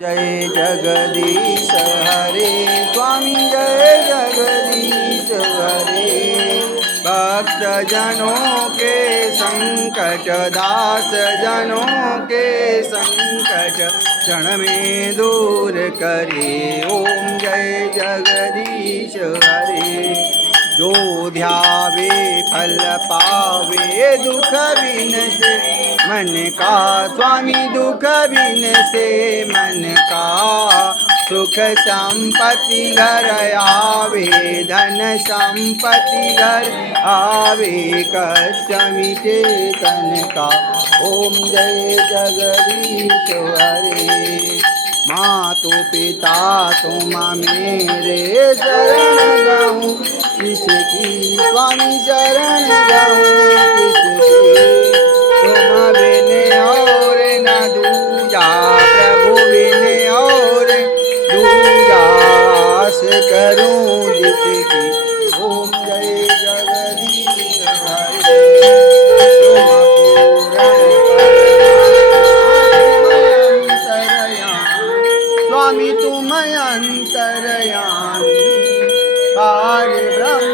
जय जगदीश हरे स्वामी जय जगदीश हरे। भक्त जनों के संकट दास जनों के संकट क्षण में दूर करे। ओम जय जगदीश हरे। जो ध्यावे फल पावे दुख बिन से मन का स्वामी दुख बिन से मन का सुख संपत्ति घर आवे धन संपत्ति घर आवे कष्ट मिटे तन का। ओम जय जगदीश हरे। मातो पिता तुम मेरे शरण जाऊं किसकी स्वामी शरण जाऊं किसकी तुम बिन और न दूजा प्रभु बिन और दूजा आस करूं जिसकी। ओम जय जगदीश हरे। तुम पूर्ण स्वामी तुम अंतरयामी पार ब्रह्म